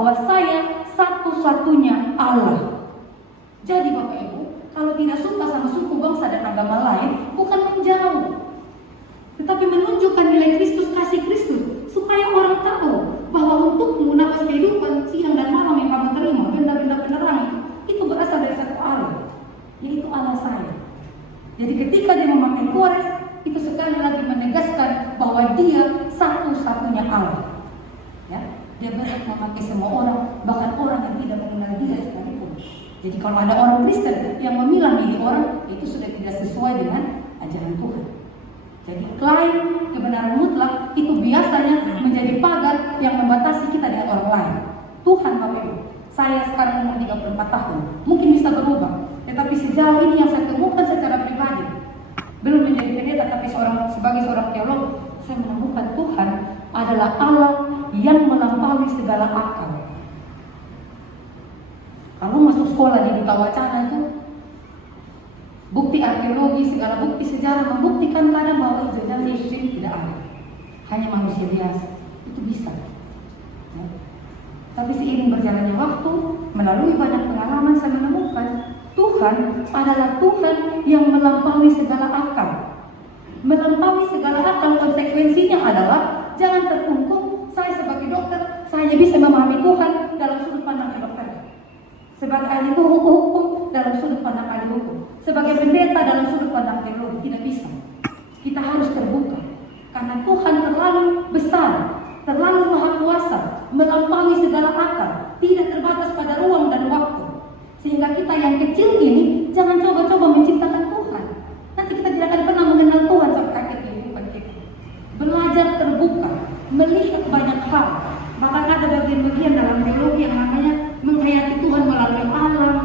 bahwa saya satu-satunya Allah. Jadi Bapak Ibu, kalau tidak suka sama suku, bangsa, dan agama lain, bukan menjauh, tetapi menunjukkan nilai Kristus, kasih Kristus, supaya orang tahu bahwa untukmu nafas kehidupan siang dan malam yang kamu terima, benda-benda penerang itu berasal dari satu Allah, yaitu Allah saya. Jadi ketika dia memakai kores, itu sekali lagi menegaskan bahwa dia satu-satunya Allah. Ya, dia berhak memakai semua orang, bahkan orang yang tidak mengenal dia sekalipun. Jadi kalau ada orang Kristen yang memilah-milih orang, itu sudah tidak sesuai dengan ajaran Tuhan. Jadi klaim kebenaran mutlak itu biasanya menjadi pagar yang membatasi kita dengan orang lain. Tuhan Bapak Ibu, saya sekarang umur 34 tahun, mungkin bisa berubah, tetapi sejauh ini yang saya temukan secara pribadi, belum menjadi pendeta tapi sebagai seorang teolog, saya menemukan Tuhan adalah Allah yang melampaui segala akal. Kalau masuk sekolah di Duta Wacana itu, bukti arkeologi, segala bukti sejarah membuktikan kadang bahwa sejarah Yesus ini tidak ada, hanya manusia biasa. Itu bisa. Ya. Tapi seiring berjalannya waktu, melalui banyak pengalaman, saya menemukan Tuhan adalah Tuhan yang melampaui segala akal. Melampaui segala akal konsekuensinya adalah jangan terkungkung. Saya sebagai dokter, saya hanya bisa memahami Tuhan dalam sudut pandang dokter. Sebagai ahli hukum dalam sudut pandang ahli hukum. Sebagai pendeta dalam sudut pandang teologi, tidak bisa. Kita harus terbuka. Karena Tuhan terlalu besar, terlalu maha kuasa, melampaui segala akal, tidak terbatas pada ruang dan waktu. Sehingga kita yang kecil ini jangan coba-coba menciptakan Tuhan. Nanti kita tidak akan pernah mengenal Tuhan sampai akhir kehidupan kita. Belajar terbuka, melihat banyak hal. Bahkan ada bagian-bagian dalam teologi yang namanya menghayati Tuhan melalui alam.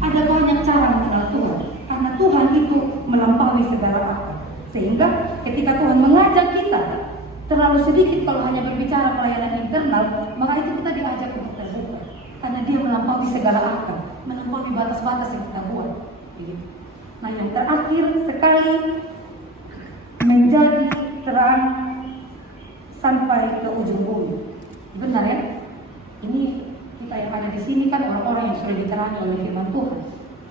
Ada banyak cara mengenal Tuhan, karena Tuhan itu melampaui segala akal. Sehingga ketika Tuhan mengajak kita, terlalu sedikit kalau hanya berbicara pelayanan internal, maka itu kita diajak untuk terbuka. Karena dia melampaui segala akal, melampaui batas-batas yang kita buat. Nah, yang terakhir sekali, menjadi terang sampai ke ujung bumi. Benar ya? Ini kita yang ada di sini kan orang-orang yang sudah diterangi oleh firman Tuhan.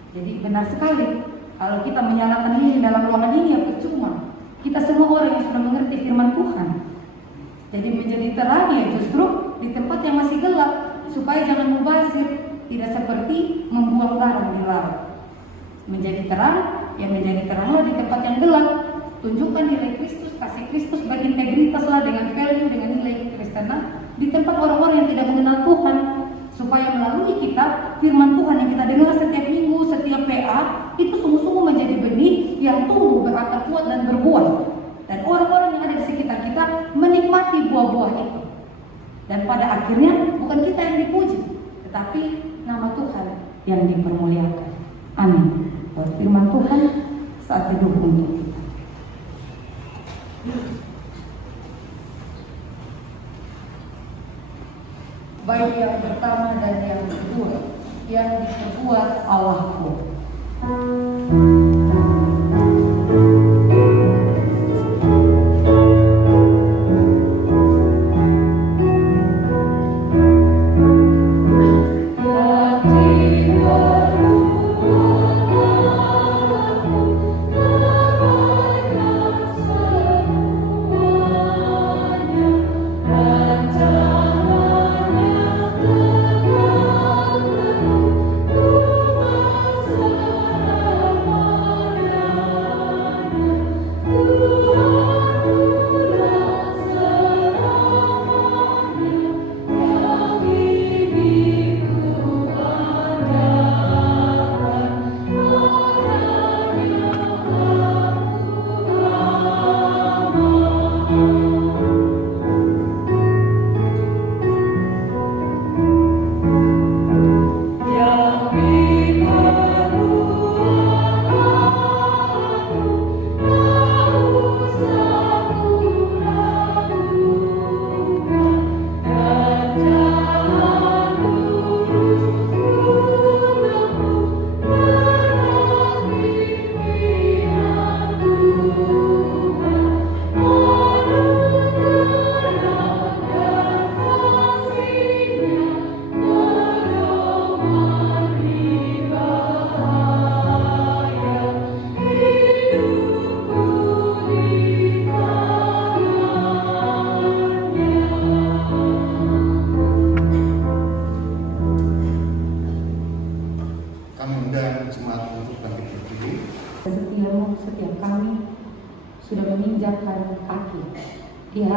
Jadi benar sekali, kalau kita menyalakan lilin dalam ruangan ini ya percuma. Kita semua orang yang sudah mengerti firman Tuhan. Jadi menjadi terang ya justru di tempat yang masih gelap, supaya jangan mubazir, tidak seperti membuang garam di laut. Menjadi terang, ya menjadi teranglah di tempat yang gelap. Tunjukkan nilai Kristus, kasih Kristus, berintegritaslah dengan value, dengan nilai Kristenan di tempat orang-orang yang tidak mengenal Tuhan, supaya melalui kita firman Tuhan yang kita dengar setiap minggu, setiap PA itu sungguh-sungguh menjadi benih yang tumbuh, berakar kuat dan berbuah. Dan orang-orang yang ada di sekitar kita menikmati buah-buah itu. Dan pada akhirnya bukan kita yang dipuji, tetapi nama Tuhan yang dipermuliakan. Amin. Buat firman Tuhan saat teduh untuk kita. Baik yang pertama dan yang kedua, yang diperbuat Allahku.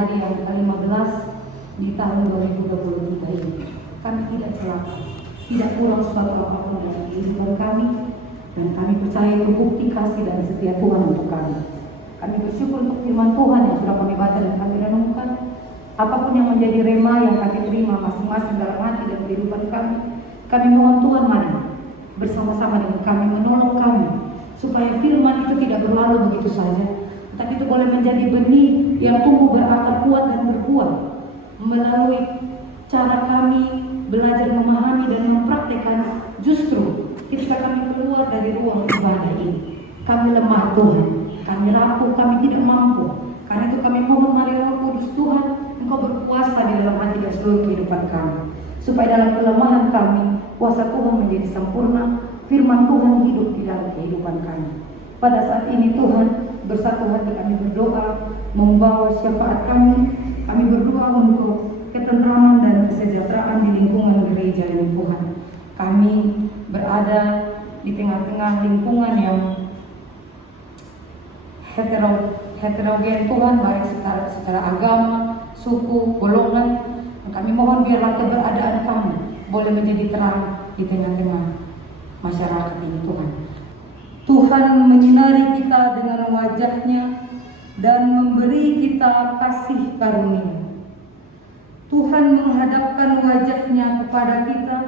hari yang ke-15 di tahun 2023 ini. Kami tidak celaka, tidak kurang suatu apapun dalam kehidupan kami, dan kami percaya itu bukti kasih dan setia Tuhan untuk kami. Kami bersyukur untuk firman Tuhan yang sudah kami baca dan kami renungkan. Apapun yang menjadi rema yang kami terima masing-masing dalam hati dan kehidupan kami mohon Tuhan mari bersama-sama dengan kami menolong kami supaya firman itu tidak berlalu begitu saja, tapi itu boleh menjadi benih yang tumbuh berakar kuat dan berbuah melalui cara kami belajar memahami dan mempraktekkan. Justru ketika kami keluar dari ruang ibadah ini, kami lemah Tuhan, kami rapuh, kami tidak mampu. Karena itu kami mohon mari Roh Kudus Tuhan, Engkau berkuasa di dalam hati dan seluruh kehidupan kami, supaya dalam kelemahan kami kuasa Tuhan menjadi sempurna, firman Tuhan hidup di dalam kehidupan kami. Pada saat ini Tuhan, bersatu hati kami berdoa membawa syafaat kami berdoa untuk ketentraman dan kesejahteraan di lingkungan gereja ini Tuhan. Kami berada di tengah-tengah lingkungan yang heterogen Tuhan, baik secara agama, suku, golongan. Kami mohon biarlah keberadaan kami boleh menjadi terang di tengah-tengah masyarakat ini Tuhan. Tuhan menyinari kita dengan wajah-Nya dan memberi kita kasih karunia. Tuhan menghadapkan wajah-Nya kepada kita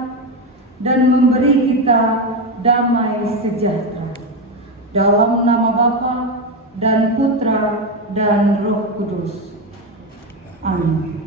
dan memberi kita damai sejahtera. Dalam nama Bapa dan Putra dan Roh Kudus. Amin.